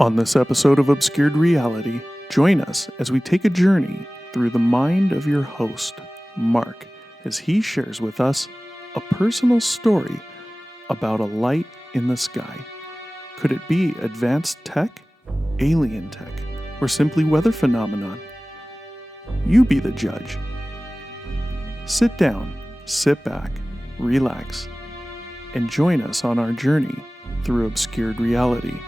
On this episode of Obscured Reality, join us as we take a journey through the mind of your host, Mark, as he shares with us a personal story about a light in the sky. Could it be advanced tech, alien tech, or simply weather phenomenon? You be the judge. Sit down, sit back, relax, and join us on our journey through Obscured Reality.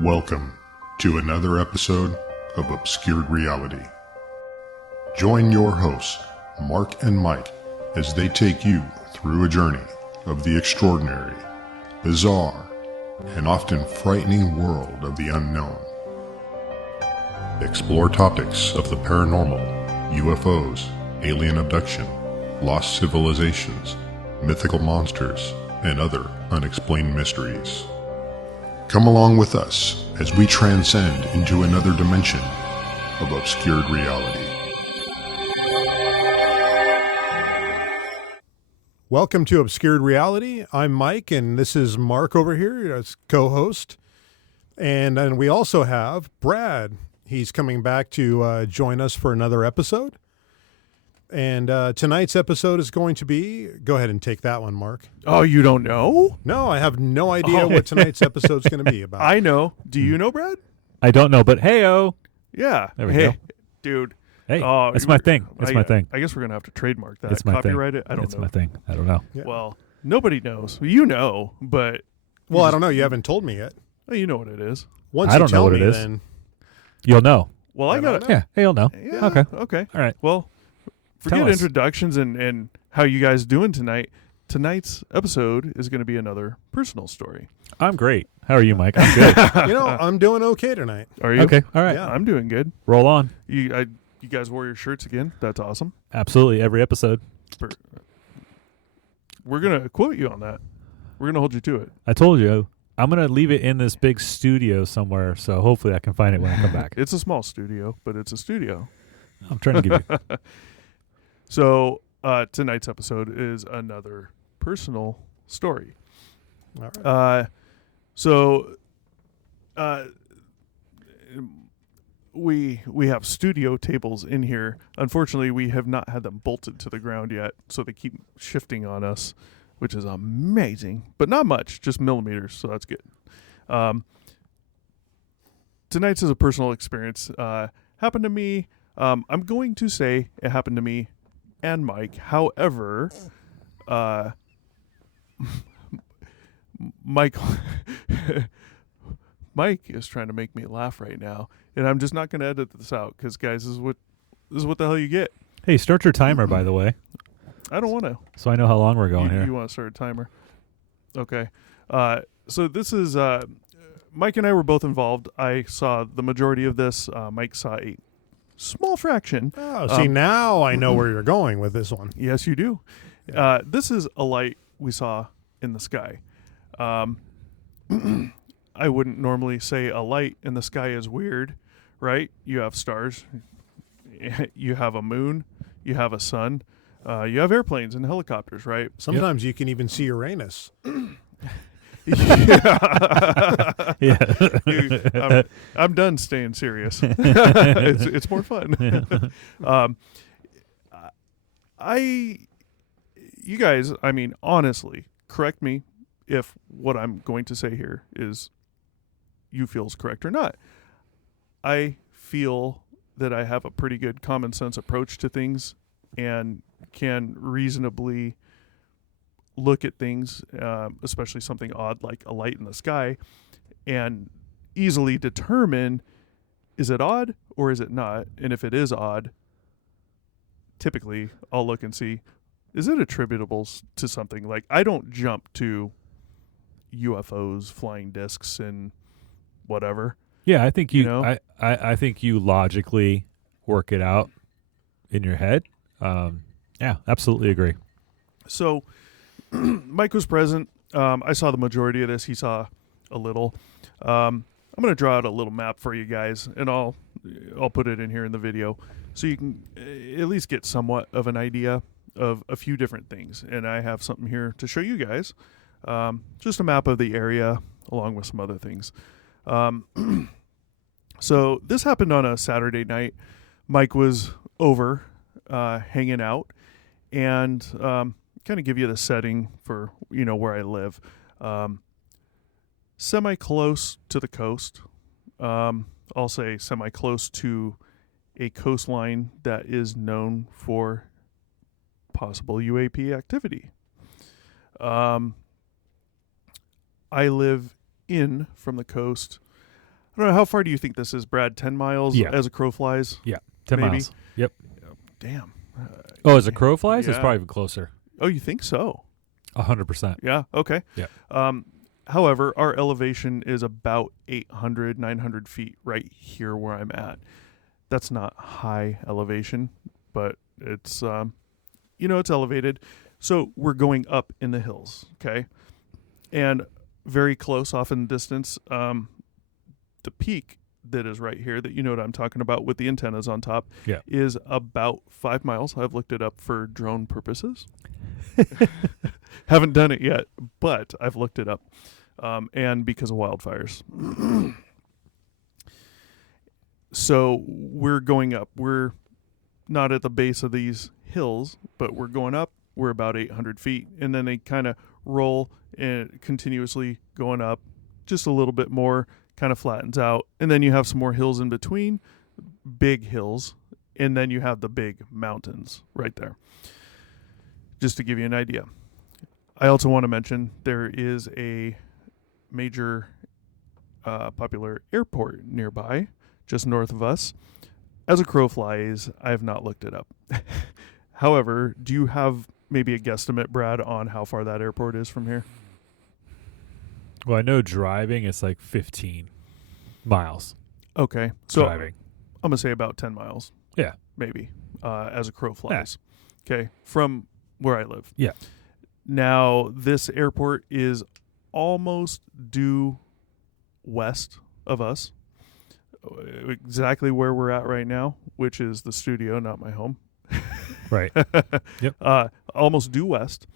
Welcome to another episode of Obscured Reality. Join your hosts, Mark and Mike, as they take you through a journey of the extraordinary, bizarre, and often frightening world of the unknown. Explore topics of the paranormal, UFOs, alien abduction, lost civilizations, mythical monsters, and other unexplained mysteries. Come along with us as we transcend into another dimension of obscured reality. Welcome to Obscured Reality. I'm Mike, and this is Mark over here as co-host. And then we also have Brad. He's coming back to join us for another episode. And tonight's episode is going to be... Go ahead and take that one, Mark. Oh, you don't know? No, I have no idea what tonight's episode is going to be about. I know. Do you know, Brad? I don't know, but hey-o. Yeah. There we hey, go. dude. Hey, it's my thing. It's my thing. I guess we're going to have to trademark that. It's my Copyright thing. it? I don't it's know. my thing. I don't know. Yeah. Well, nobody knows. You know, but... Well, I don't know. You haven't told me yet. Well, you know what it is. Once I you don't know tell what me, it is. then... You'll know. Well, I got don't it. know. Yeah, hey, you'll know. Yeah. Okay. Okay. All right. Well, forget Tell us. introductions and how you guys doing tonight. Tonight's episode is going to be another personal story. I'm great. How are you, Mike? I'm good. You know, I'm doing okay tonight. Are you? Okay. All right. Yeah. I'm doing good. Roll on. You guys wore your shirts again. That's awesome. Absolutely. Every episode. We're going to quote you on that. We're going to hold you to it. I told you, I'm going to leave it in this big studio somewhere, so hopefully I can find it when I come back. It's a small studio, but it's a studio. I'm trying to give you... So tonight's episode is another personal story. All right. We have studio tables in here. Unfortunately, we have not had them bolted to the ground yet, so they keep shifting on us, which is amazing, but not much, just millimeters, so that's good. Tonight's is a personal experience. Happened to me. I'm going to say it happened to me and Mike. However, Mike is trying to make me laugh right now, and I'm just not going to edit this out because, guys, this is what the hell you get. Hey, start your timer, by the way, I don't want to. so I know how long we're going here. You want to start a timer? Okay. So this is Mike and I were both involved. I saw the majority of this. Mike saw a small fraction. Oh, see, now I know where you're going with this one. Yes, you do. This is a light we saw in the sky. I wouldn't normally say a light in the sky is weird, right? You have stars, you have a moon, you have a sun, you have airplanes and helicopters, right? Sometimes you can even see Uranus. Yeah. I'm done staying serious. It's more fun. You guys, I mean, honestly, correct me if what I'm going to say here is you feel is correct or not. I feel that I have a pretty good common sense approach to things and can reasonably look at things, especially something odd like a light in the sky, and easily determine, is it odd or is it not? And if it is odd, typically I'll look and see, is it attributable to something? Like, I don't jump to UFOs, flying discs, and whatever. Yeah, I think you know? I think you logically work it out in your head. Yeah, absolutely agree. So Mike was present. I saw the majority of this. He saw a little. I I'm going to draw out a little map for you guys, and I'll put it in here in the video so you can at least get somewhat of an idea of a few different things. And I have something here to show you guys, just a map of the area along with some other things. So this happened on a Saturday night. Mike was over hanging out, and kind of give you the setting for where I live. Semi close to the coast. I'll say semi close to a coastline that is known for possible UAP activity. I live in from the coast. I don't know, how far do you think this is, Brad? 10 miles as a crow flies? Yeah, 10 maybe? miles. Yep. Damn. Oh, as a crow flies, it's yeah. probably even closer. Oh, you think so? 100%. Yeah, okay. Yeah. However, our elevation is about 800, 900 feet right here where I'm at. That's not high elevation, but it's, it's elevated. So we're going up in the hills, okay? And very close off in the distance, the peak that is right here, that you know what I'm talking about with the antennas on top, is about 5 miles. I've looked it up for drone purposes. Haven't done it yet, but I've looked it up. And because of wildfires. So we're going up. We're not at the base of these hills, but we're going up. We're about 800 feet. And then they kind of roll and continuously going up just a little bit more, kind of flattens out. And then you have some more hills in between, big hills. And then you have the big mountains right there. Just to give you an idea. I also want to mention there is a major popular airport nearby, just north of us. As a crow flies, I have not looked it up. However, do you have maybe a guesstimate, Brad, on how far that airport is from here? Well, I know driving it's like 15 miles. Okay. So driving. I'm going to say about 10 miles. Yeah. Maybe, as a crow flies. Yeah. Okay. From where I live. Yeah. Now, this airport is almost due west of us, exactly where we're at right now, which is the studio, not my home. Right. Yep. Almost due west.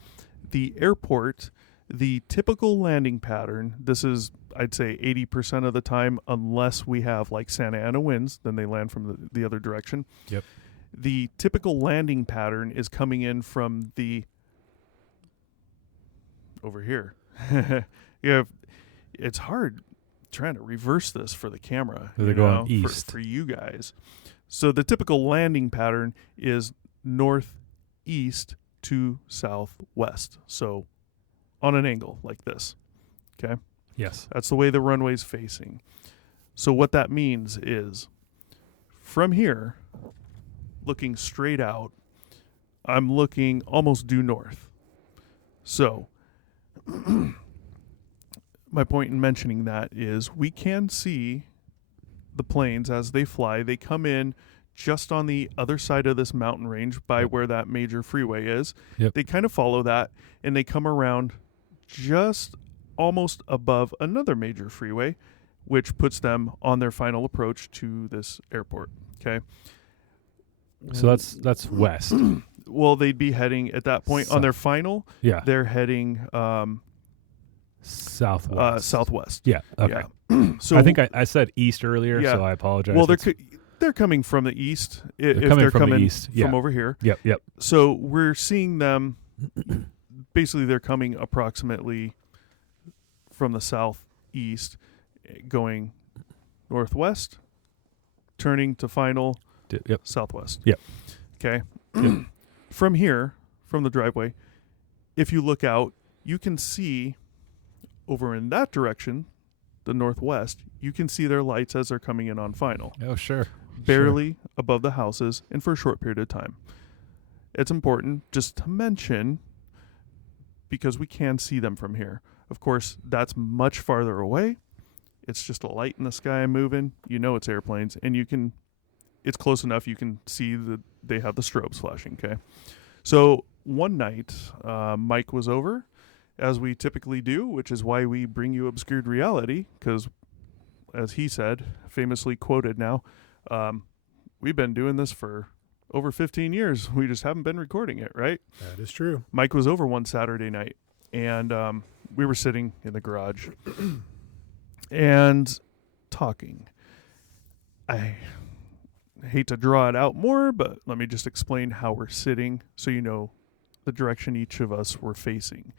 The airport, the typical landing pattern, this is, I'd say, 80% of the time, unless we have like Santa Ana winds, then they land from the other direction. Yep. The typical landing pattern is coming in from the over here. It's hard trying to reverse this for the camera. They're going east for you guys. So the typical landing pattern is northeast to southwest. So on an angle like this. Okay? Yes. That's the way the runway's facing. So what that means is from here, looking straight out, I'm looking almost due north. So my point in mentioning that is we can see the planes as they fly. They come in just on the other side of this mountain range by where that major freeway is. Yep. They kind of follow that, and they come around just almost above another major freeway, which puts them on their final approach to this airport. Okay. So that's west. Well, they'd be heading at that point on their final. Yeah. They're heading southwest. Southwest. Yeah. Okay. Yeah. So I think I said east earlier, Yeah. so I apologize. well, they're coming from the east. If coming they're from the coming east, yeah. from over here. Yep. So we're seeing them. Basically, they're coming approximately from the southeast, going northwest, turning to final Yep. southwest. Yep. Okay. Yep. From here, from the driveway, if you look out, you can see over in that direction, the northwest, you can see their lights as they're coming in on final. Oh, sure. Barely above the houses and for a short period of time. It's important just to mention because we can see them from here. Of course, that's much farther away. It's just a light in the sky moving. You know it's airplanes, and it's close enough you can see that they have the strobes flashing, okay? So one night, Mike was over, as we typically do, which is why we bring you Obscured Reality, because as he said, famously quoted now, we've been doing this for over 15 years. We just haven't been recording it, right? That is true. Mike was over one Saturday night, and we were sitting in the garage and talking. I hate to draw it out more, but let me just explain how we're sitting so you know the direction each of us were facing.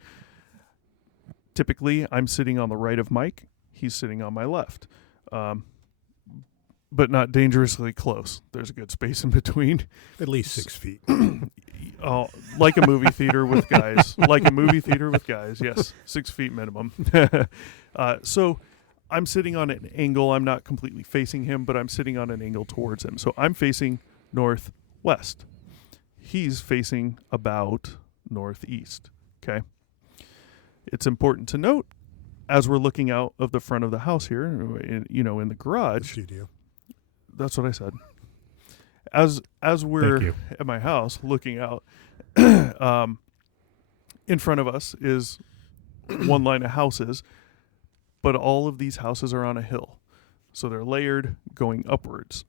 Typically, I'm sitting on the right of Mike. He's sitting on my left, but not dangerously close. There's a good space in between. At least 6 feet. Like a movie theater with guys. Like a movie theater with guys, yes. 6 feet minimum. So I'm sitting on an angle. I'm not completely facing him, but I'm sitting on an angle towards him. So I'm facing northwest. He's facing about northeast, okay? It's important to note, as we're looking out of the front of the house here, in the garage. Studio. That's what I said. As we're Thank you. at my house looking out, in front of us is one line of houses, but all of these houses are on a hill. So they're layered going upwards.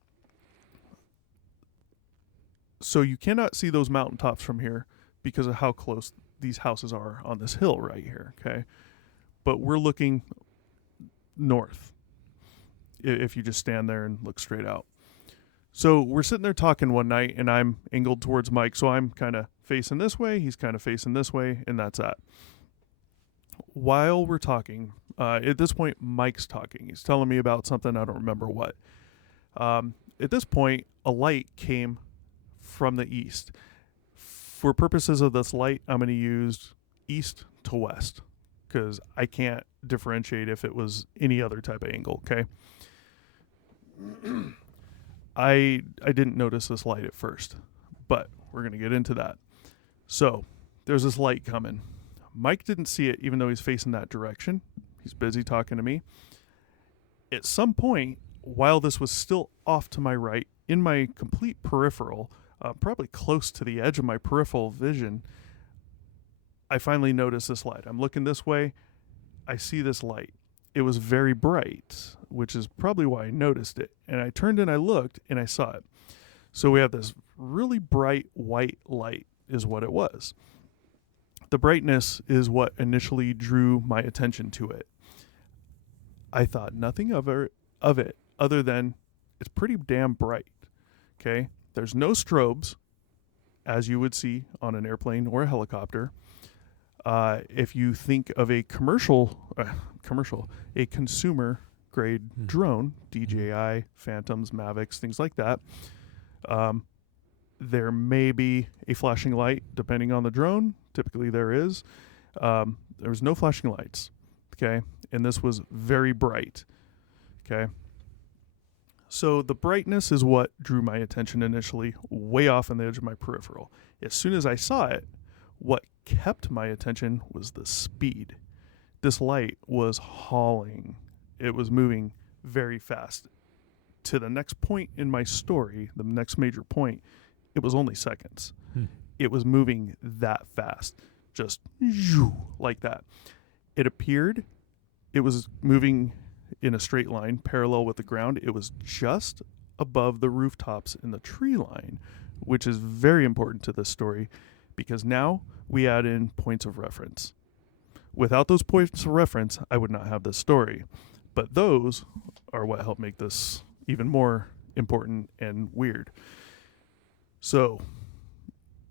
So you cannot see those mountaintops from here because of how close these houses are on this hill right here, okay? But we're looking north if you just stand there and look straight out. So we're sitting there talking one night, and I'm angled towards Mike, so I'm kind of facing this way, he's kind of facing this way, and that's that. While we're talking, at this point, Mike's talking. He's telling me about something, I don't remember what. At this point, a light came from the east. For purposes of this light, I'm going to use east to west because I can't differentiate if it was any other type of angle, okay? I didn't notice this light at first, but we're going to get into that. So there's this light coming. Mike didn't see it even though he's facing that direction. He's busy talking to me. At some point, while this was still off to my right, in my complete peripheral, probably close to the edge of my peripheral vision, I finally noticed this light. I'm looking this way. I see this light. It was very bright, which is probably why I noticed it. And I turned and I looked and I saw it. So we have this really bright white light is what it was. The brightness is what initially drew my attention to it. I thought nothing of it other than it's pretty damn bright. Okay? There's no strobes, as you would see on an airplane or a helicopter. If you think of a a consumer grade drone, DJI, Phantoms, Mavics, things like that, there may be a flashing light depending on the drone. Typically there is. There was no flashing lights, okay? And this was very bright, okay? So the brightness is what drew my attention initially, way off on the edge of my peripheral. As soon as I saw it, what kept my attention was the speed. This light was hauling. It was moving very fast. To the next point in my story, the next major point, it was only seconds. It was moving that fast, just like that. It appeared it was moving in a straight line parallel with the ground. It was just above the rooftops in the tree line, which is very important to this story because now we add in points of reference. Without those points of reference, I would not have this story. But those are what help make this even more important and weird. So,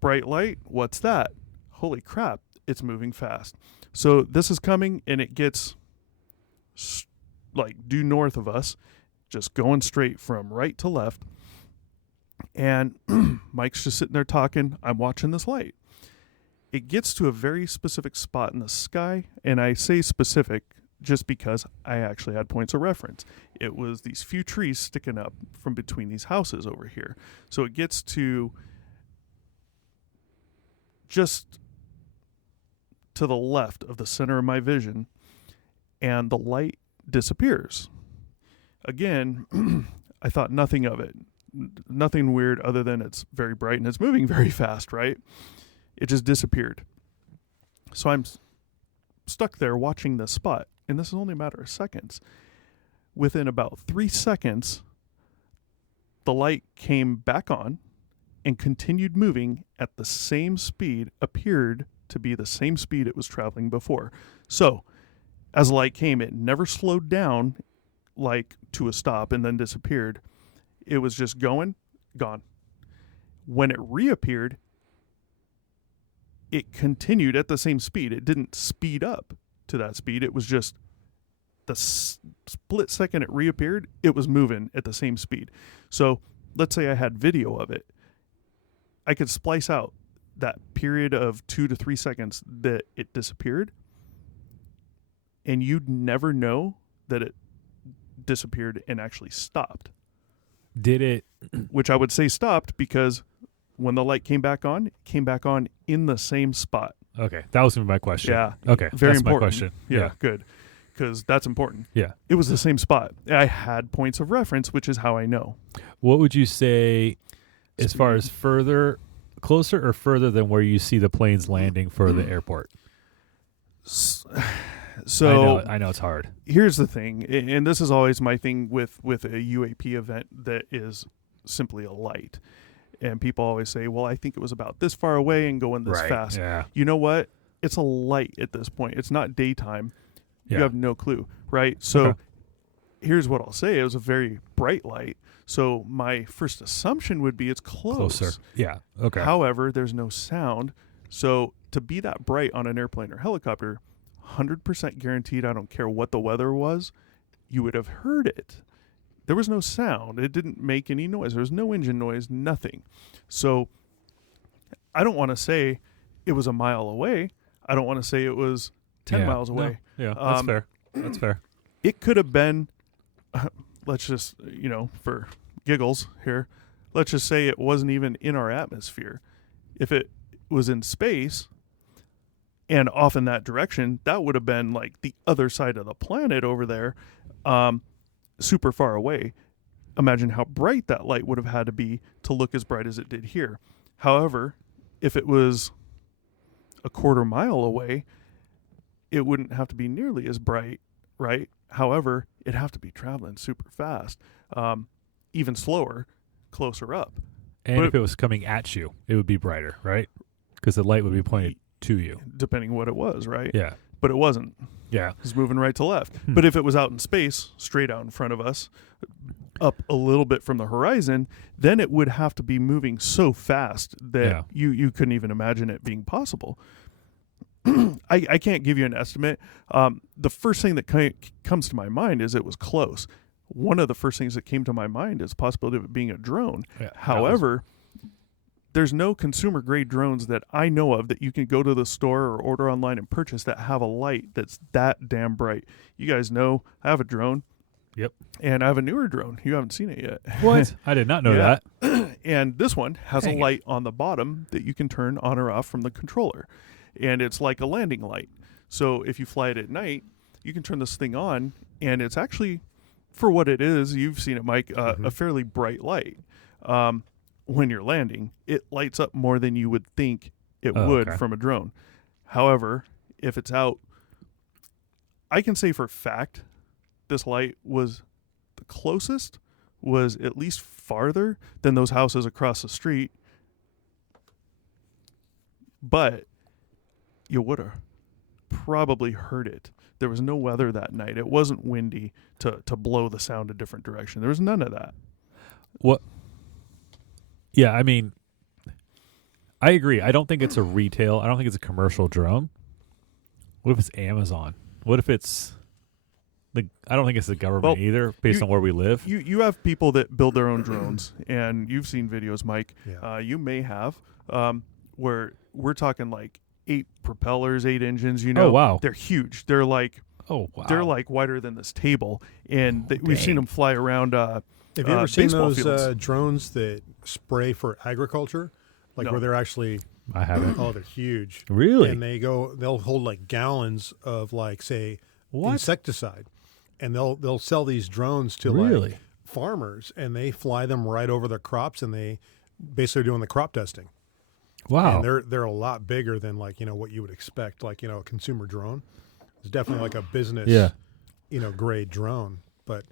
bright light, what's that? Holy crap, it's moving fast. So this is coming and it gets due north of us, just going straight from right to left. And Mike's just sitting there talking. I'm watching this light. It gets to a very specific spot in the sky, and I say specific just because I actually had points of reference. It was these few trees sticking up from between these houses over here. So it gets to just to the left of the center of my vision, and the light disappears. Again, I thought nothing of it. Nothing weird other than it's very bright and it's moving very fast, right? It just disappeared. So I'm stuck there watching this spot, and this is only a matter of seconds. within about 3 seconds, the light came back on and continued moving at the same speed, appeared to be the same speed it was traveling before. So, as the light came, it never slowed down like to a stop and then disappeared. It was just going, gone. When it reappeared, it continued at the same speed. It didn't speed up to that speed. It was just the split second it reappeared, it was moving at the same speed. So let's say I had video of it. I could splice out that period of 2 to 3 seconds that it disappeared, and you'd never know that it disappeared and actually stopped. Did it? Which I would say stopped because when the light came back on, it came back on in the same spot. Okay, that was gonna be my question. Yeah. Okay, Very that's important. my question. Yeah. Good. Because that's important. Yeah. It was the same spot. I had points of reference, which is how I know. What would you say as far as closer or further than where you see the planes landing for the airport? So I know it's hard. Here's the thing, and this is always my thing with a UAP event that is simply a light. And people always say, well, I think it was about this far away and going this fast. Yeah. You know what? It's a light at this point. It's not daytime. Yeah. You have no clue, right? So here's what I'll say. It was a very bright light. So my first assumption would be it's closer. Yeah. Okay. However, there's no sound. So to be that bright on an airplane or helicopter, 100% guaranteed, I don't care what the weather was, you would have heard it. There was no sound. It didn't make any noise. There was no engine noise, nothing. So I don't want to say it was a mile away. I don't want to say it was 10 miles away. No. Yeah, that's fair. That's fair. It could have been, let's just, for giggles here, let's just say it wasn't even in our atmosphere. If it was in space and off in that direction, that would have been like the other side of the planet over there, super far away. Imagine how bright that light would have had to be to look as bright as it did here. However, if it was a quarter mile away, it wouldn't have to be nearly as bright, right? However, it'd have to be traveling super fast, even slower, closer up. And if it was coming at you, it would be brighter, right? Because the light would be pointed to you. Depending what it was, right? Yeah. But it wasn't. Yeah. It was moving right to left. But if it was out in space, straight out in front of us, up a little bit from the horizon, then it would have to be moving so fast that you couldn't even imagine it being possible. I can't give you an estimate. The first thing that comes to my mind is it was close. One of the first things that came to my mind is the possibility of it being a drone. Yeah, however, there's no consumer grade drones that I know of that you can go to the store or order online and purchase that have a light that's that damn bright. You guys know I have a drone. Yep. And I have a newer drone. You haven't seen it yet. What? I did not know that. And this one has Dang a light on the bottom that you can turn on or off from the controller. And it's like a landing light. So if you fly it at night, you can turn this thing on, and it's actually, for what it is, you've seen it, Mike, a fairly bright light. When you're landing, it lights up more than you would think it would from a drone. However, if it's out, I can say for a fact this light was the closest, was at least farther than those houses across the street. But you would have probably heard it. There was no weather that night. It wasn't windy to blow the sound a different direction. There was none of that. What? Yeah, I mean, I agree. I don't think it's a retail. I don't think it's a commercial drone. What if it's Amazon? What if it's I don't think it's the government either, based on where we live. You have people that build their own drones, and you've seen videos, Mike. Yeah. You may have, where we're talking like 8 propellers, 8 engines. Oh, wow. They're huge. They're like they're like wider than this table, and we've seen them fly around. Have you ever seen those fields. drones that spray for agriculture, like where they're actually? I haven't. Oh, they're huge. Really? And they'll hold like gallons of like say insecticide, and they'll sell these drones to like farmers, and they fly them right over their crops, and they basically doing the crop testing. Wow. And they're a lot bigger than like what you would expect, like a consumer drone. It's definitely like a business grade drone, but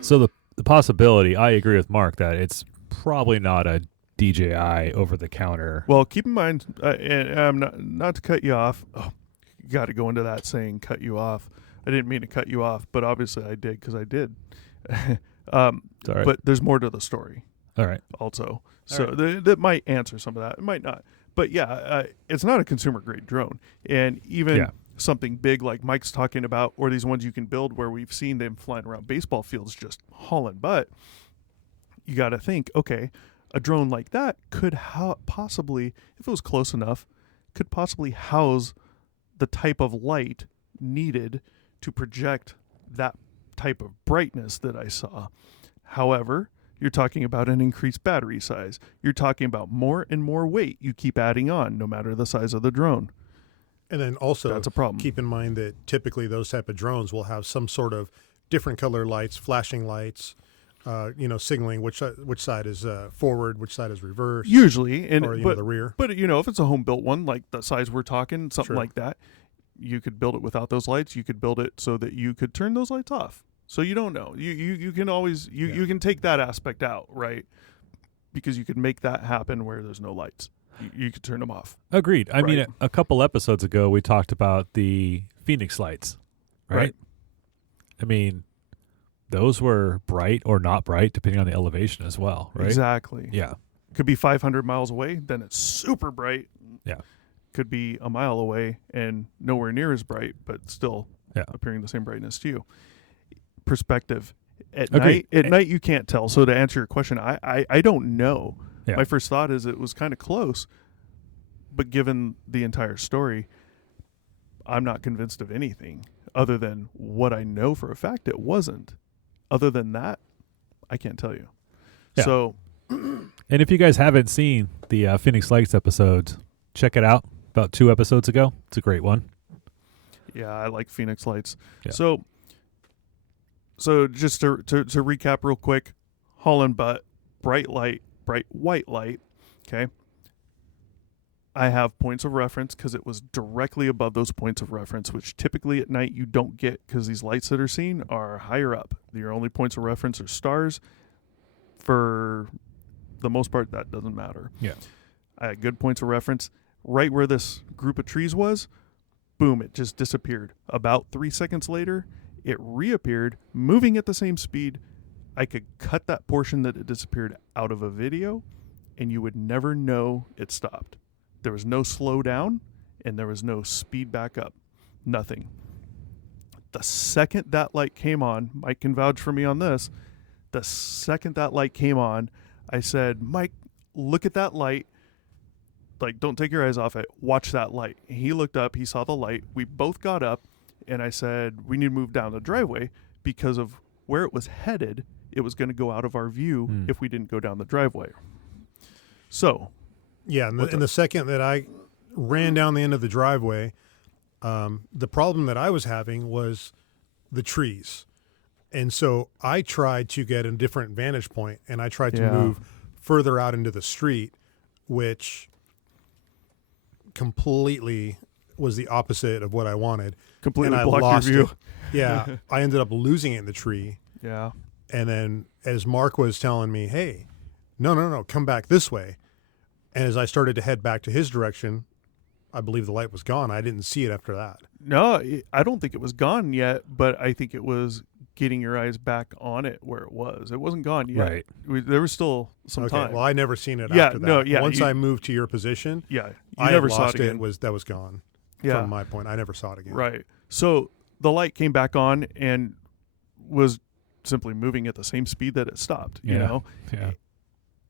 So the possibility, I agree with Mark that it's probably not a DJI over the counter. Well, keep in mind, and I'm not to cut you off. Oh, you got to go into that saying "cut you off." I didn't mean to cut you off, but obviously I did because I did. It's all right. But there's more to the story All right. also, so right. that might answer some of that. It might not, but yeah, it's not a consumer grade drone, and even Yeah. something big like Mike's talking about, or these ones you can build where we've seen them flying around baseball fields just hauling butt. You got to think, okay, a drone like that could possibly, if it was close enough, could possibly house the type of light needed to project that type of brightness that I saw. However, you're talking about an increased battery size. You're talking about more and more weight you keep adding on, no matter the size of the drone. And then also That's a problem. keep in mind that typically those type of drones will have some sort of different color lights, flashing lights, signaling which side is forward, which side is reverse, Usually, and or but the rear. But if it's a home built one, like the size we're talking, something Sure. like that, you could build it without those lights. You could build it so that you could turn those lights off. So you don't know. You can always you can take that aspect out, right? Because you could make that happen where there's no lights. You could turn them off. Agreed. I mean, Right. a couple episodes ago, we talked about the Phoenix lights, right? Right. I mean, those were bright or not bright, depending on the elevation as well, right? Exactly. Yeah. Could be 500 miles away, then it's super bright. Yeah. Could be a mile away and nowhere near as bright, but still Yeah. appearing the same brightness to you. Perspective. At Agreed. night you can't tell. So to answer your question, I don't know. Yeah. My first thought is it was kind of close, but given the entire story, I'm not convinced of anything other than what I know for a fact it wasn't. Other than that, I can't tell you. Yeah. So And if you guys haven't seen the Phoenix Lights episodes, check it out. About 2 episodes ago. It's a great one. yeah, I like Phoenix Lights. Yeah. So just to recap real quick, Holland butt, bright white light, okay? I have points of reference because it was directly above those points of reference, which typically at night you don't get because these lights that are seen are higher up. Your only points of reference are stars. For the most part, that doesn't matter. Yeah. I had good points of reference. Right where this group of trees was, boom, it just disappeared. About 3 seconds later, it reappeared, moving at the same speed. I could cut that portion that it disappeared out of a video, and you would never know it stopped. There was no slowdown, and there was no speed back up. Nothing. The second that light came on, Mike can vouch for me on this, the second that light came on, I said, Mike, look at that light. Like, don't take your eyes off it. Watch that light. He looked up. He saw the light. We both got up, and I said, we need to move down the driveway because of where it was headed. It was going to go out of our view if we didn't go down the driveway. So, Yeah, and the second that I ran down the end of the driveway, the problem that I was having was the trees. And so I tried to get a different vantage point, and I tried to Yeah. move further out into the street, which completely was the opposite of what I wanted. completely and I blocked lost your it. view. Yeah, I ended up losing it in the tree. Yeah. And then as Mark was telling me, hey, no, come back this way. And as I started to head back to his direction, I believe the light was gone. I didn't see it after that. No, I don't think it was gone yet, but I think it was getting your eyes back on it where it was. It wasn't gone yet. Right. There was still some Okay, time. well, I never seen it Yeah, after that. no, yeah, Once you- I moved to your position, yeah. You I never had saw lost it again. That was gone. Yeah. From my point, I never saw it again. Right. So the light came back on and was simply moving at the same speed that it stopped. You Yeah. know, Yeah.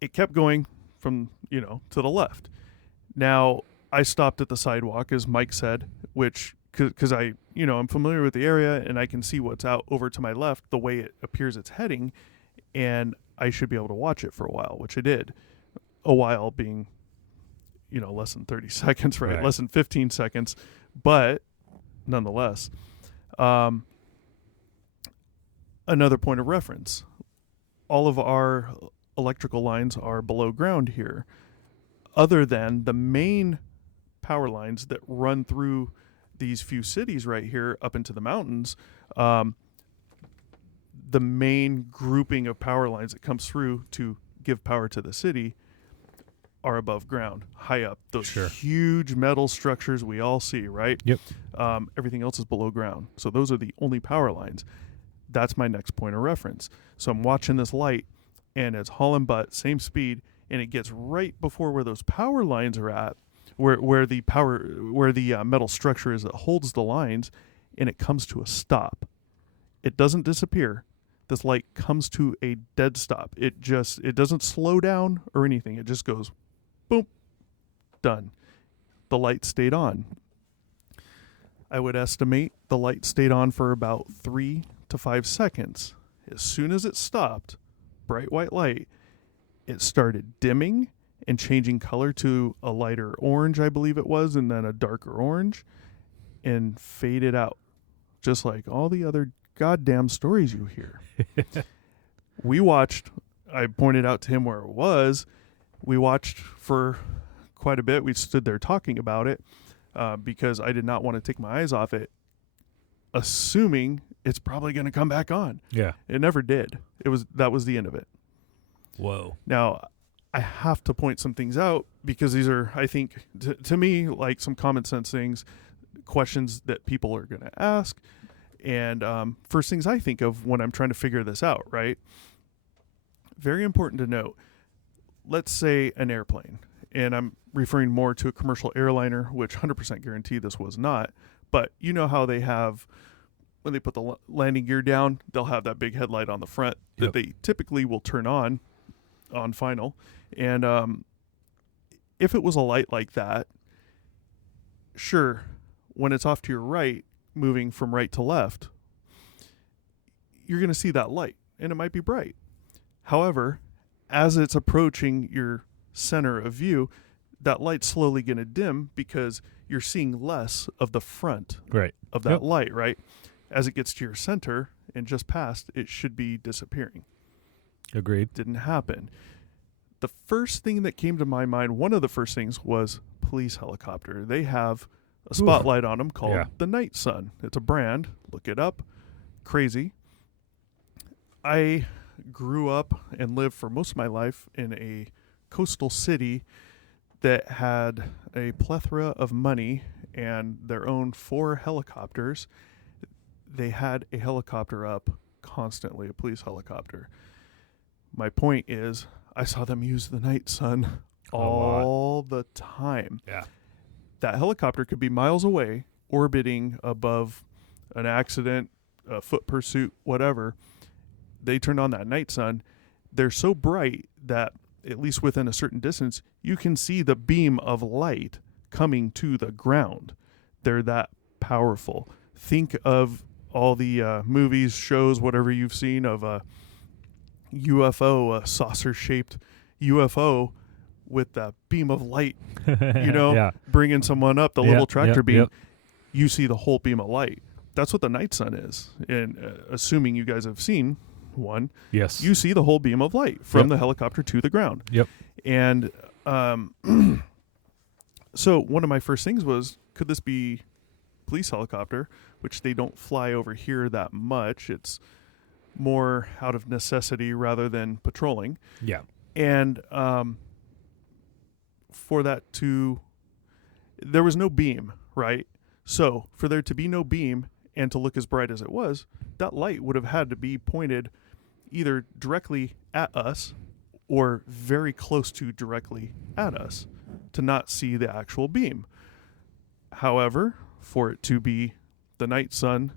it kept going from to the left. Now I stopped at the sidewalk, as Mike said, which because I I'm familiar with the area and I can see what's out over to my left, the way it appears it's heading, and I should be able to watch it for a while, which I did. A while being, less than 30 seconds, right? Right. Less than 15 seconds, but nonetheless. Another point of reference. All of our electrical lines are below ground here, other than the main power lines that run through these few cities right here up into the mountains. The the main grouping of power lines that comes through to give power to the city are above ground, high up. Those Sure. huge metal structures we all see, right? Yep. Everything else is below ground. So those are the only power lines. That's my next point of reference. So I'm watching this light, and it's hauling butt, same speed, and it gets right before where those power lines are at, where the metal structure is that holds the lines, and it comes to a stop. It doesn't disappear. This light comes to a dead stop. It doesn't slow down or anything. It just goes, boom, done. The light stayed on. I would estimate the light stayed on for about 3 to 5 seconds. As soon as it stopped, bright white light, it started dimming and changing color to a lighter orange, I believe it was, and then a darker orange, and faded out, just like all the other goddamn stories you hear. We watched, I pointed out to him where it was. We watched for quite a bit. We stood there talking about it because I did not want to take my eyes off it, assuming it's probably going to come back on. Yeah. It never did. That was the end of it. Whoa. Now, I have to point some things out because these are, I think, to me, like some common sense things, questions that people are going to ask. And first things I think of when I'm trying to figure this out, right? Very important to note. Let's say an airplane, and I'm referring more to a commercial airliner, which 100% guarantee this was not. But you know how they have, when they put the landing gear down, they'll have that big headlight on the front that they typically will turn on final. And if it was a light like that, sure, when it's off to your right, moving from right to left, you're going to see that light, and it might be bright. However, as it's approaching your center of view, that light's slowly going to dim because you're seeing less of the front of that light, right? As it gets to your center and just past, it should be disappearing. Agreed. Didn't happen. The first thing that came to my mind, one of the first things, was police helicopter. They have a spotlight on them called the Night Sun. It's a brand. Look it up. Crazy. I grew up and lived for most of my life in a coastal city that had a plethora of money and their own 4 helicopters. They had a helicopter up constantly, a police helicopter. My point is, I saw them use the Night Sun all the time. Yeah. That helicopter could be miles away, orbiting above an accident, a foot pursuit, whatever. They turned on that Night Sun. They're so bright that, at least within a certain distance, you can see the beam of light coming to the ground. They're that powerful. Think of all the movies, shows, whatever you've seen of a UFO, a saucer-shaped UFO with that beam of light, bringing someone up, the little tractor beam. You see the whole beam of light. That's what the Night Sun is. And assuming you guys have seen one, yes, you see the whole beam of light from the helicopter to the ground. Yep. And so one of my first things was, could this be police helicopter, which they don't fly over here that much. It's more out of necessity rather than patrolling. Yeah. And for that there was no beam, right? So for there to be no beam and to look as bright as it was, that light would have had to be pointed either directly at us or very close to directly at us to not see the actual beam. However, for it to be the Night Sun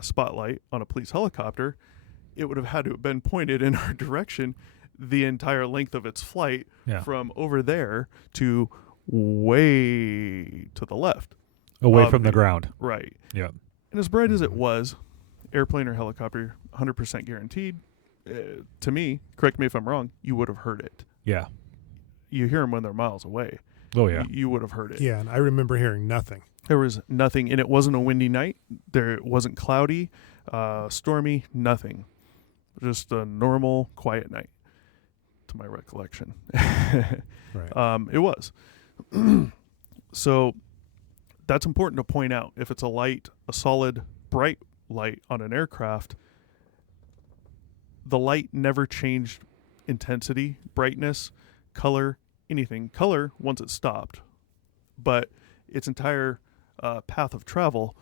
spotlight on a police helicopter, it would have had to have been pointed in our direction the entire length of its flight from over there to way to the left. Away from the ground. Right. Yeah. And as bright as it was, airplane or helicopter, 100% guaranteed, to me, correct me if I'm wrong, you would have heard it. Yeah. You hear them when they're miles away. Oh, yeah. You would have heard it. Yeah, and I remember hearing nothing. There was nothing, and it wasn't a windy night. It wasn't cloudy, stormy, nothing. Just a normal, quiet night, to my recollection. Right. It was. So that's important to point out. If it's a solid, bright light on an aircraft, the light never changed intensity, brightness, color, anything. Color once it stopped, but its entire path of travel,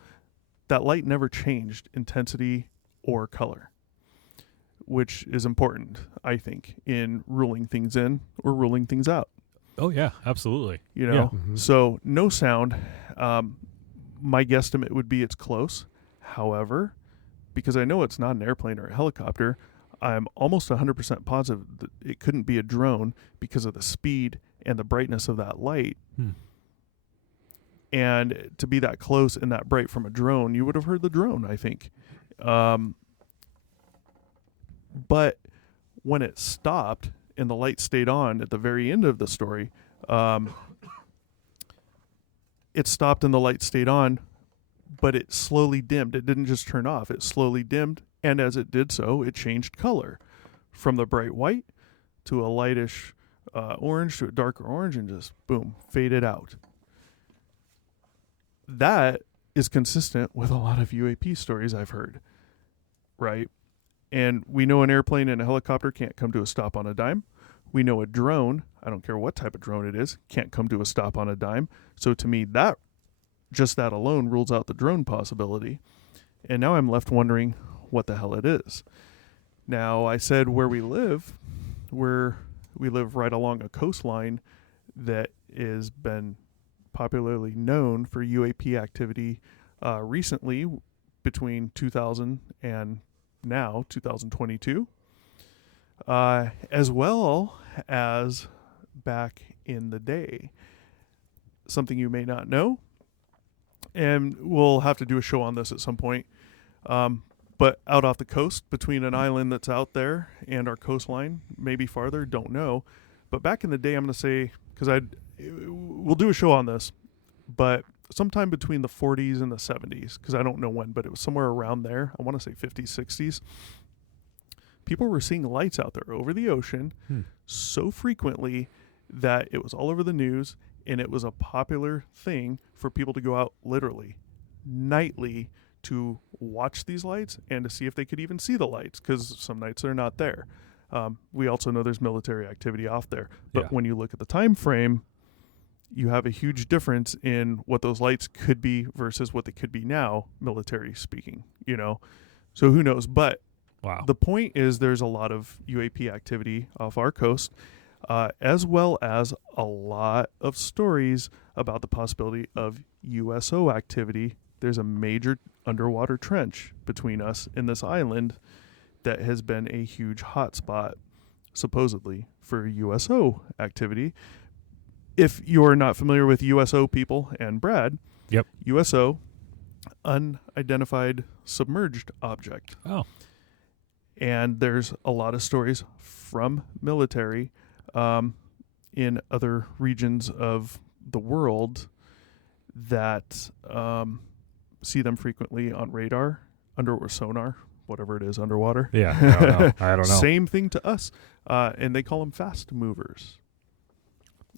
that light never changed intensity or color, which is important, I think, in ruling things in or ruling things out. Oh yeah, absolutely. You know, Yeah. Mhm. so no sound. My guesstimate would be it's close. However, because I know it's not an airplane or a helicopter, I'm almost 100% positive that it couldn't be a drone because of the speed and the brightness of that light. And to be that close and that bright from a drone, you would have heard the drone, I think. But when it stopped and the light stayed on at the very end of the story, it stopped and the light stayed on, but it slowly dimmed. It didn't just turn off. It slowly dimmed, and as it did so, it changed color from the bright white to a lightish orange to a darker orange, and just, boom, faded out. That is consistent with a lot of UAP stories I've heard, right? And we know an airplane and a helicopter can't come to a stop on a dime. We know a drone, I don't care what type of drone it is, can't come to a stop on a dime. So to me, that alone rules out the drone possibility. And now I'm left wondering what the hell it is. Now, I said where we live right along a coastline that has been popularly known for UAP activity recently between 2000 and now 2022, as well as back in the day. Something you may not know, and we'll have to do a show on this at some point, but out off the coast between an island that's out there and our coastline, maybe farther, don't know. But back in the day, I'm going to say, because we'll do a show on this, but sometime between the 40s and the 70s, because I don't know when, but it was somewhere around there. I want to say 50s, 60s. People were seeing lights out there over the ocean so frequently that it was all over the news, and it was a popular thing for people to go out literally nightly to watch these lights and to see if they could even see the lights, because some nights they're not there. We also know there's military activity off there. But when you look at the time frame, you have a huge difference in what those lights could be versus what they could be now, military speaking, you know. So who knows? But Wow. the point is there's a lot of UAP activity off our coast, as well as a lot of stories about the possibility of USO activity. There's a major underwater trench between us and this island that has been a huge hotspot, supposedly, for USO activity. If you're not familiar with USO, people, and Brad, Yep. USO, unidentified submerged object. Oh. And there's a lot of stories from military in other regions of the world that see them frequently on radar, or sonar, whatever it is, underwater. Yeah. I don't know. Same thing to us. And they call them fast movers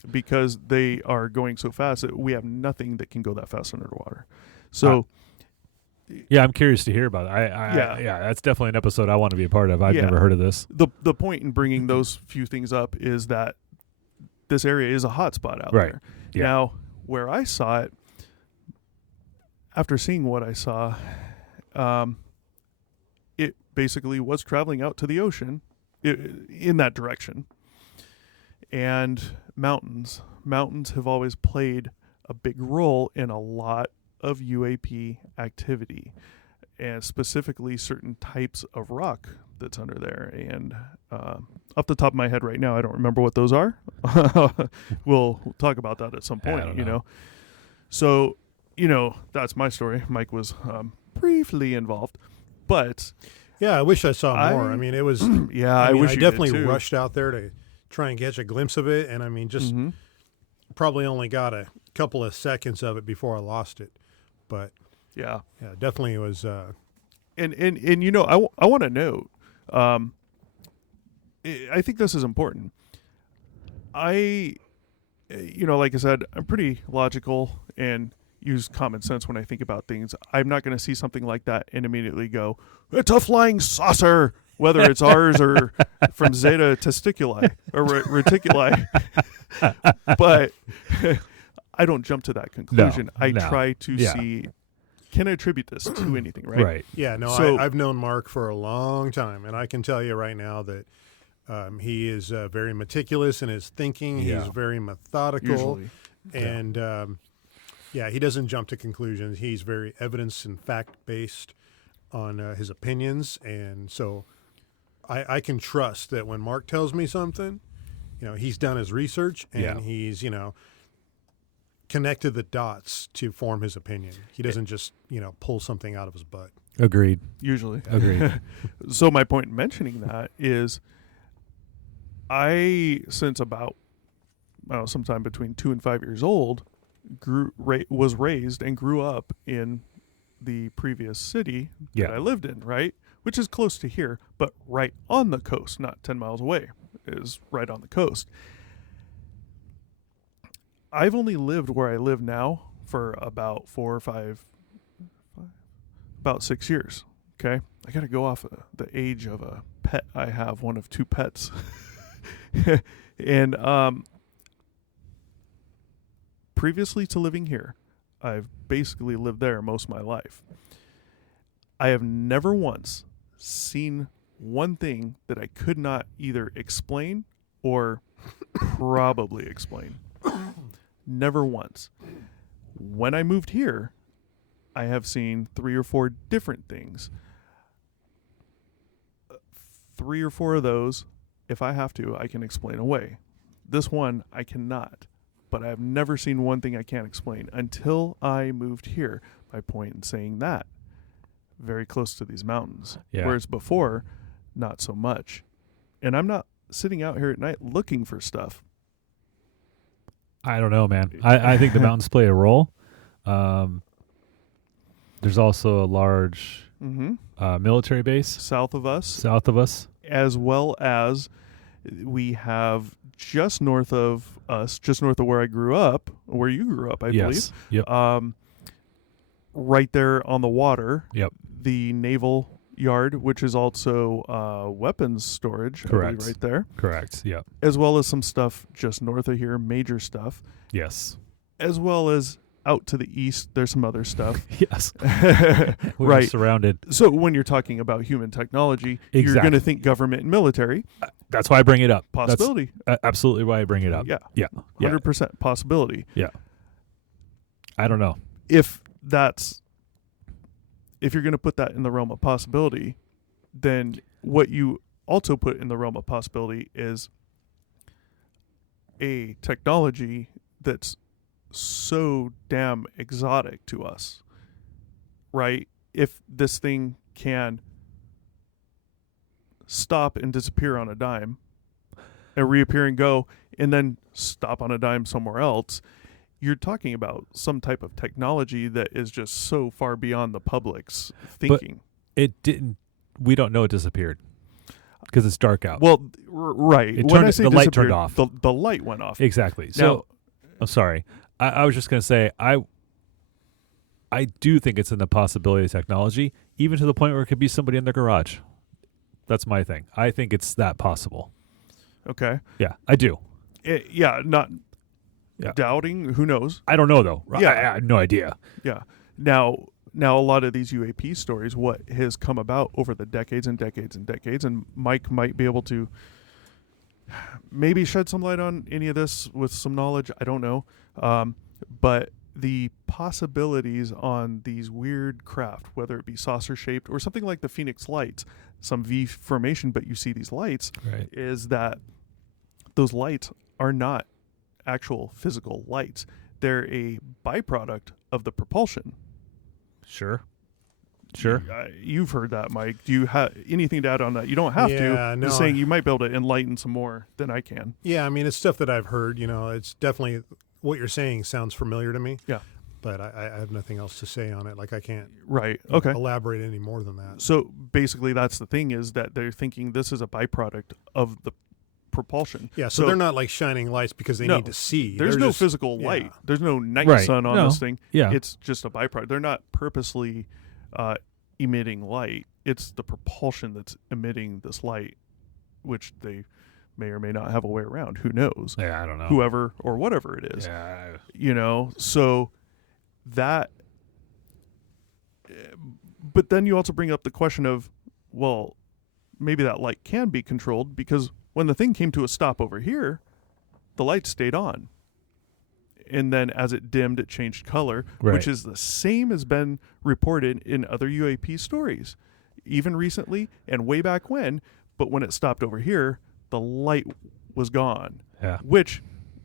because they are going so fast that we have nothing that can go that fast underwater. So, Yeah, I'm curious to hear about it. Yeah, that's definitely an episode I want to be a part of. I've never heard of this. the point in bringing those few things up is that this area is a hot spot out there. Yeah. Now, where I saw it, after seeing what I saw, it basically was traveling out to the ocean in that direction. And mountains have always played a big role in a lot of UAP activity, and specifically certain types of rock that's under there. And off the top of my head right now, I don't remember what those are. We'll talk about that at some I point, don't you know. know. So, that's my story. Mike was briefly involved, but Yeah, I wish I saw more. I- I mean, it was. yeah, I wish you did definitely too. rushed out there to try and catch a glimpse of it, and I mean, just Mhm. probably only got a couple of seconds of it before I lost it. But Yeah. yeah, definitely it was. And I want to note, I think this is important. Like I said, I'm pretty logical and use common sense when I think about things. I'm not going to see something like that and immediately go, "It's a flying saucer," whether it's ours or from Zeta Testiculi or Reticuli. But I don't jump to that conclusion. I try to see, can I attribute this to anything, right? Right. Yeah, no, So- I've known Mark for a long time, and I can tell you right now that he is very meticulous in his thinking. Yeah. He's very methodical. Usually. And he doesn't jump to conclusions. He's very evidence and fact based on his opinions, and so I can trust that when Mark tells me something, he's done his research and he's connected the dots to form his opinion. He doesn't just pull something out of his butt. Agreed. Usually. Agreed. So my point in mentioning that is since about sometime between 2 and 5 years old, was raised and grew up in the previous city that I lived in, right? Which is close to here, but right on the coast, not 10 miles away, is right on the coast. I've only lived where I live now for about 6 years. Okay. I got to go off the age of a pet. I have one of 2 pets. And, previously to living here, I've basically lived there most of my life. I have never once seen one thing that I could not either explain or probably explain. Never once. When I moved here, I have seen 3 or 4 different things. 3 or 4 of those, if I have to, I can explain away. This one, I cannot. But I've never seen one thing I can't explain until I moved here. My point in saying that, very close to these mountains. Yeah. Whereas before, not so much. And I'm not sitting out here at night looking for stuff. I don't know, man. I think the mountains play a role. There's also a large military base South of us, south of us. as well as we have just north of us, just north of where I grew up, where you grew up, I Yes. Yep. believe. Right there on the water, Yep. the naval yard, which is also weapons storage, I Correct. believe, right there, Correct. Yep. as well as some stuff just north of here, major stuff, Yes. as well as out to the east, there's some other stuff. Yes. We're Right. surrounded. So when you're talking about human technology, you're Exactly. going to think government and military. That's why I bring it up. Possibility. That's absolutely why I bring it up. Yeah. Yeah. 100% possibility. Yeah. I don't know. If you're going to put that in the realm of possibility, then what you also put in the realm of possibility is a technology that's so damn exotic to us, right? If this thing can stop and disappear on a dime and reappear and go and then stop on a dime somewhere else, you're talking about some type of technology that is just so far beyond the public's thinking. It didn't. We don't know it disappeared because it's dark out. Well, right. It When turned- I say the light turned disappeared, off. The light went off. Exactly. So, I'm sorry. I was just going to say I do think it's in the possibility of technology, even to the point where it could be somebody in their garage. That's my thing. I think it's that possible. Okay. Yeah, I do. Not Yeah. doubting. Who knows? I don't know though. Yeah. I have no idea. Yeah. Now a lot of these UAP stories, what has come about over the decades and decades and decades, and Mike might be able to maybe shed some light on any of this with some knowledge. I don't know. But the possibilities on these weird craft, whether it be saucer shaped or something like the Phoenix Lights, some V formation, but you see these lights, Right. is that those lights are not actual physical lights. They're a byproduct of the propulsion. Sure. You've heard that, Mike. Do you have anything to add on that? You don't have to. Yeah, I'm no, just saying you might be able to enlighten some more than I can. Yeah, I mean, it's stuff that I've heard. It's definitely what you're saying sounds familiar to me. Yeah. But I have nothing else to say on it. Like, I can't Right. Okay. elaborate any more than that. So basically, that's the thing, is that they're thinking this is a byproduct of the propulsion. Yeah, so they're not like shining lights because they No, need to see. There's They're no just- physical yeah. light. There's no night Right. sun on No. this thing. Yeah. It's just a byproduct. They're not purposely emitting light. it's the propulsion that's emitting this light, which they may or may not have a way around. Who knows? Yeah, I don't know. Whoever or whatever it is. Yeah. So that, but then you also bring up the question of, well, maybe that light can be controlled, because when the thing came to a stop over here, the light stayed on. And then as it dimmed, it changed color, Right. which is the same as been reported in other UAP stories, even recently and way back when. But when it stopped over here, the light was gone, Yeah. which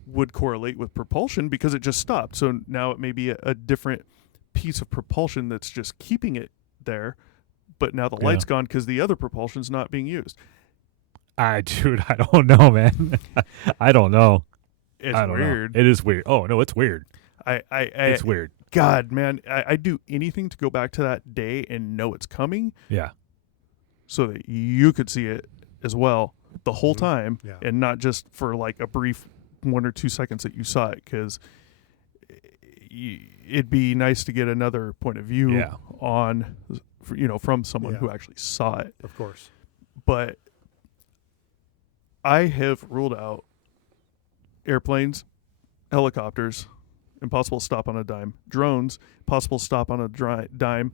would correlate with propulsion because it just stopped. So now it may be a different piece of propulsion that's just keeping it there, but now the Yeah. light's gone because the other propulsion's not being used. Dude, I don't know, man. I don't know. It's I don't weird. know. It is weird. Oh no, it's weird. It's weird. God, man, I'd do anything to go back to that day and know it's coming Yeah. so that you could see it as well the whole time, Yeah. and not just for like a brief 1 or 2 seconds that you saw it, because it'd be nice to get another point of view Yeah. on, from someone Yeah. who actually saw it. Of course. But I have ruled out airplanes, helicopters, impossible to stop on a dime, drones, possible to stop on a dime,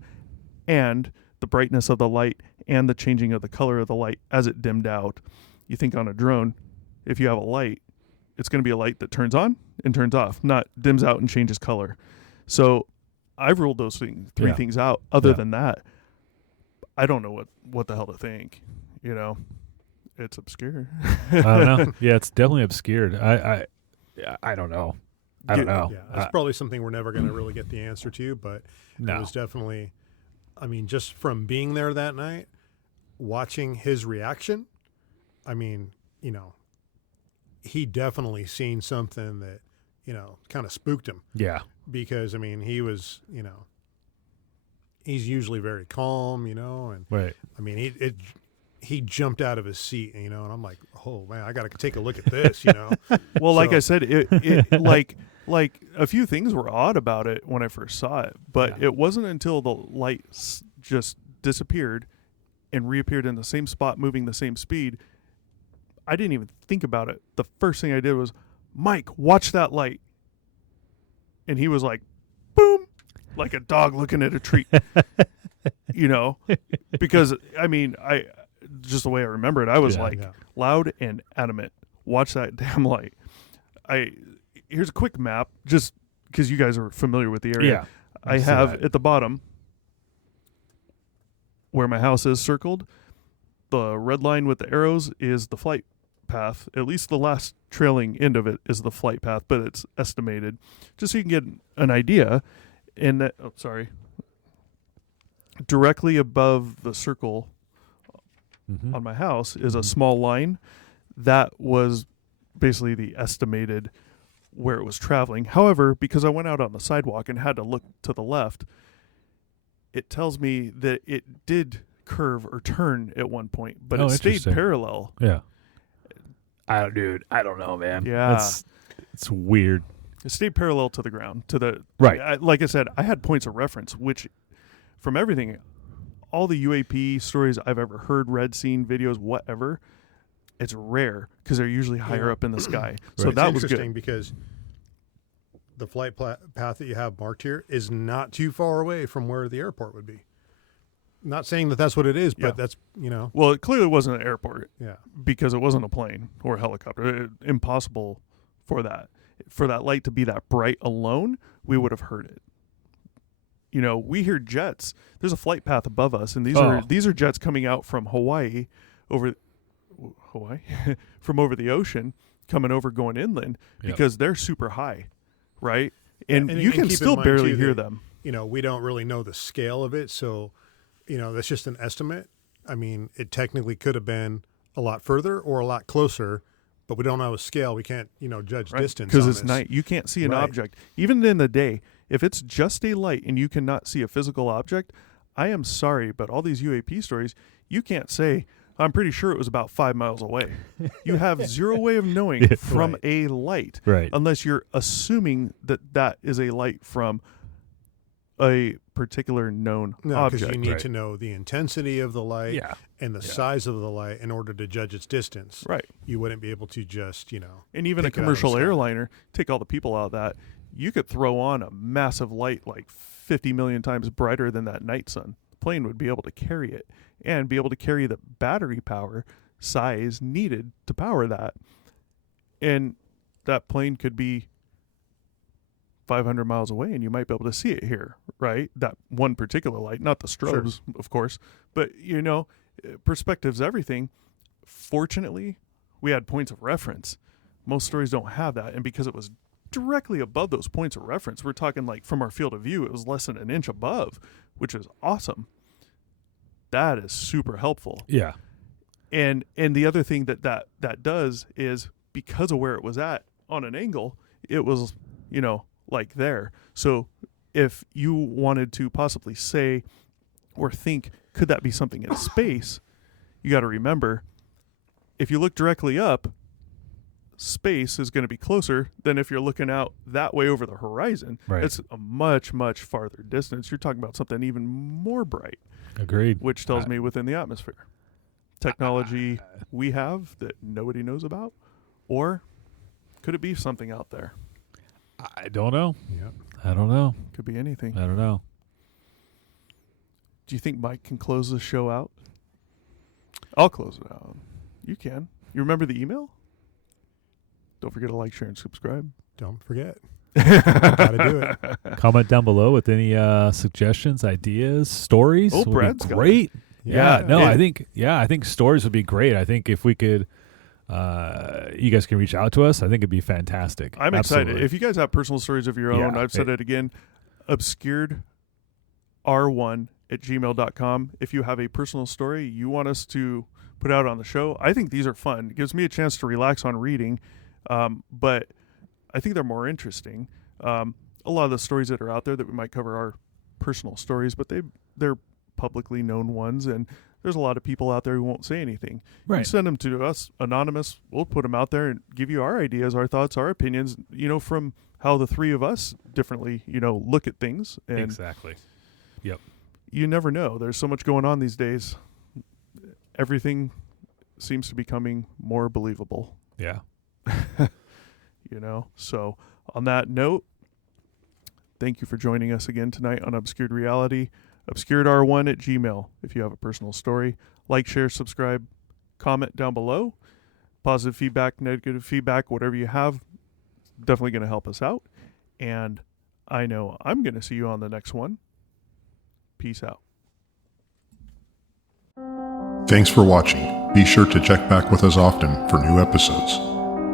and the brightness of the light and the changing of the color of the light as it dimmed out. You think on a drone, if you have a light, it's going to be a light that turns on and turns off, not dims out and changes color. So I've ruled those three Yeah. things out. Other Yeah. than that, I don't know what the hell to think. It's obscure. I don't know. Yeah, it's definitely obscured. I don't know. I don't know. Yeah, that's probably something we're never going to really get the answer to, but No. it was definitely, I mean, just from being there that night, watching his reaction, I mean, he definitely seen something that, kind of spooked him, Yeah. because, I mean, he was, he's usually very calm, and Right. I mean, he jumped out of his seat, and I'm like, oh man, I got to take a look at this, Well, like So- I said, it like a few things were odd about it when I first saw it, but Yeah. it wasn't until the light just disappeared and reappeared in the same spot, moving the same speed. I didn't even think about it. The first thing I did was, Mike, watch that light. And he was like, boom, like a dog looking at a treat, because I mean, just the way I remember it, I was Yeah. like Yeah. loud and adamant. Watch that damn light. Here's a quick map, just because you guys are familiar with the area. Yeah. I see have that. at the bottom where my house is circled. The red line with the arrows is the flight path. At least the last trailing end of it is the flight path, but it's estimated, just so you can get an idea. And that, directly above the circle Mhm. on my house is a Mhm. small line that was basically the estimated where it was traveling. However, because I went out on the sidewalk and had to look to the left, it tells me that it did curve or turn at one point, but Oh, it stayed interesting. parallel. Yeah. I don't know, man. Yeah. It's weird. It stayed parallel to the ground. Right. Like I said, I had points of reference, which from everything, all the UAP stories I've ever heard, read, seen, videos, whatever, it's rare because they're usually higher Yeah. up in the sky. So Right. that It's was interesting good. because the flight path that you have marked here is not too far away from where the airport would be. Not saying that that's what it is, but Yeah. that's, Well, it clearly wasn't an airport yeah. because it wasn't a plane or a helicopter. Impossible for that. For that light to be that bright alone, we would have heard it. We hear jets. There's a flight path above us, and these are jets coming out from Hawaii from over the ocean, coming over going inland Yep. because they're super high, right? And, And- you and can keep in still mind, barely too, hear that- them. We don't really know the scale of it. So, that's just an estimate. I mean, it technically could have been a lot further or a lot closer, but we don't know a scale. We can't, judge distance Because on it's this. night. You can't see an Right. object. Even in the day, if it's just a light and you cannot see a physical object, I am sorry, but all these UAP stories, you can't say, I'm pretty sure it was about 5 miles away. You have zero way of knowing from Right. a light Right. unless you're assuming that is a light from a particular known No, because object. you need Right. to know the intensity of the light Yeah. and the Yeah. size of the light in order to judge its distance. Right. You wouldn't be able to just, And even a pick it out of the commercial sky. airliner, take all the people out of that, you could throw on a massive light like 50 million times brighter than that night sun. The plane would be able to carry it and be able to carry the battery power size needed to power that. And that plane could be 500 miles away and you might be able to see it here, right? That one particular light, not the strobes, of course. But, perspective's everything. Fortunately, we had points of reference. Most stories don't have that. And because it was directly above those points of reference, we're talking like from our field of view, it was less than an inch above, which is awesome. That is super helpful. Yeah. And the other thing that does is because of where it was at on an angle, it was, like there. So if you wanted to possibly say or think, could that be something in space? You got to remember, if you look directly up, space is going to be closer than if you're looking out that way over the horizon. Right. It's a much, much farther distance. You're talking about something even more bright, Agreed. which tells me within the atmosphere. Technology we have that nobody knows about? Or could it be something out there? I don't know. Yep. I don't know. Could be anything. I don't know. Do you think Mike can close the show out? I'll close it out. You can. You remember the email? Don't forget to like, share, and subscribe. Don't forget. Gotta do it. Comment down below with any suggestions, ideas, stories. Oh, would be Brad's got it. great. Yeah. No, Yeah. I think stories would be great. I think if we could, you guys can reach out to us. I think it'd be fantastic. I'm excited. Absolutely. If you guys have personal stories of your own, Yeah, I've said it again, obscuredr1@gmail.com. If you have a personal story you want us to put out on the show, I think these are fun. It gives me a chance to relax on reading, but I think they're more interesting. A lot of the stories that are out there that we might cover are personal stories, but they're publicly known ones, and there's a lot of people out there who won't say anything. You Right. send them to us anonymous. We'll put them out there and give you our ideas, our thoughts, our opinions, from how the three of us differently, look at things. And Exactly. you never know. There's so much going on these days. Everything seems to be becoming more believable, Yeah. So on that note, thank you for joining us again tonight on Obscured Reality. obscuredr1@gmail. If you have a personal story, like, share, subscribe, comment down below. Positive feedback, negative feedback, whatever you have, definitely going to help us out. And I know I'm going to see you on the next one. Peace out. Thanks for watching. Be sure to check back with us often for new episodes.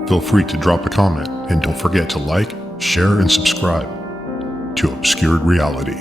Feel free to drop a comment and don't forget to like, share, and subscribe to Obscured Reality.